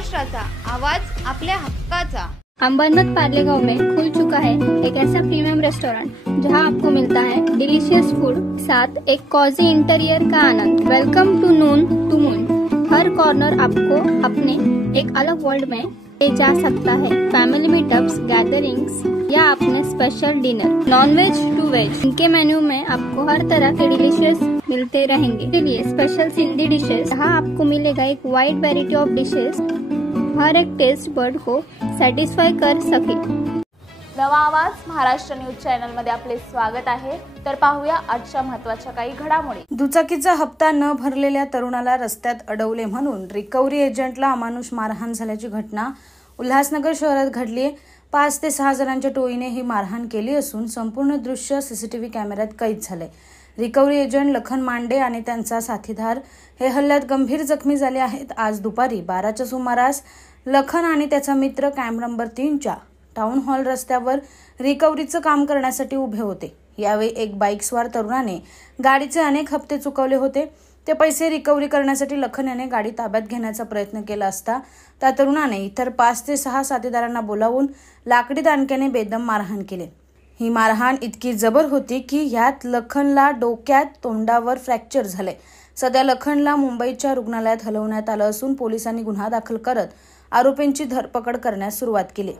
महाराष्ट्राचा आवाज आपल्या हक्काचा। अंबरनाथ पार्लेगांव में खुल चुका है एक ऐसा प्रीमियम रेस्टोरेंट जहां आपको मिलता है डिलीशियस फूड साथ एक कॉजी इंटीरियर का आनंद। Welcome to noon to moon. हर कॉर्नर आपको अपने एक अलग वर्ल्ड में ले जा सकता है। फैमिली मीटअप्स, गैदरिंग्स या अपने special dinner, non veg to veg, इनके मेन्यू में आपको हर तरह के डिलीशियस मिलते रहेंगे। इसलिए स्पेशल सिंधी डिशेस, जहाँ आपको मिलेगा एक वाइड वैरायटी ऑफ डिशेस, हर एक टेस्ट बर्ड को सॅटिस्फाय कर सके। नवा आवाज महाराष्ट्र न्यूज चॅनल मध्ये आपले स्वागत आहे। तर पाहूया आजच्या महत्त्वाच्या काही घडामोडी। दुचाकीचा हप्ता न भरलेल्या तरुणाला रस्त्यात अडवले म्हणून रिकव्हरी एजंटला अमानुष मारहाण झाल्याची घटना उल्हासनगर शहरात घडली। 5 ते 6 जणांच्या टोळीने ही मारहाण केली असून संपूर्ण दृश्य सीसीटीव्ही कॅमेऱ्यात कैद झाले। रिकव्हरी एजंट लखन मांडे आणि त्यांचा साथीदार हे हल्ल्यात गंभीर जखमी झाले आहेत। आज दुपारी 12च्या सुमारास लखन आणि त्याचा मित्र कॅम्प नंबर 3च्या टाउन हॉल रस्त्यावर रिकव्हरीचं काम करण्यासाठी उभे होते। यावेळी एक बाईकस्वार तरुणाने गाडीचे अनेक हप्ते चुकवले होते। ते पैसे रिकव्हरी करण्यासाठी लखन याने गाडी ताब्यात घेण्याचा प्रयत्न केला असता त्या तरुणाने इतर 5 ते 6 साथीदारांना बोलावून लाकडी दांडक्याने बेदम मारहाण केली। ही मारहाण इतकी जबर होती की यात लखनला डोक्यात तोंडावर फ्रॅक्चर झाले। सध्या लखनला मुंबईच्या रुग्णालयात हलवण्यात आलं असून पोलिसांनी गुन्हा दाखल करत आरोपींची धरपकड करण्यास सुरुवात केली।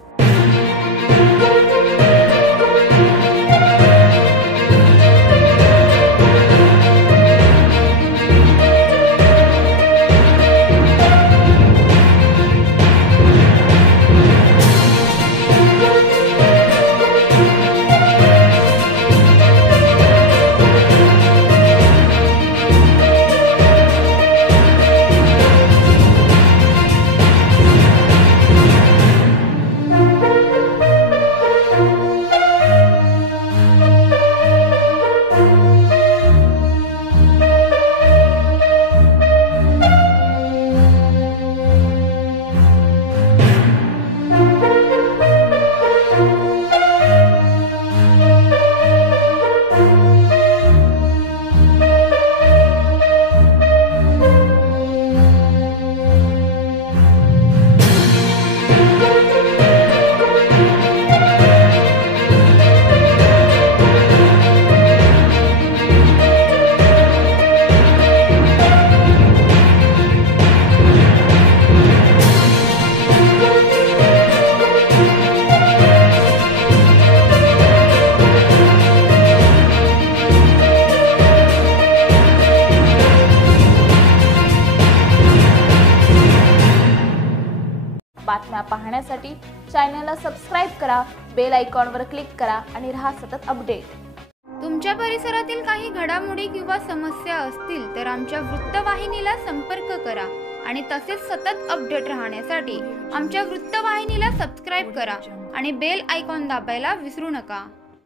बातम्या पाहण्यासाठी चॅनलला सबस्क्राइब करा, बेल आयकॉनवर क्लिक करा आणि रहा सतत अपडेट। तुमच्या परिसरातील काही घडामोडी किंवा समस्या असतील तर आमच्या वृत्तवाहिनीला संपर्क करा आणि तसेच सतत अपडेट राहण्यासाठी आमच्या वृत्तवाहिनीला सबस्क्राइब करा आणि बेल आयकॉन दाबायला विसरू नका।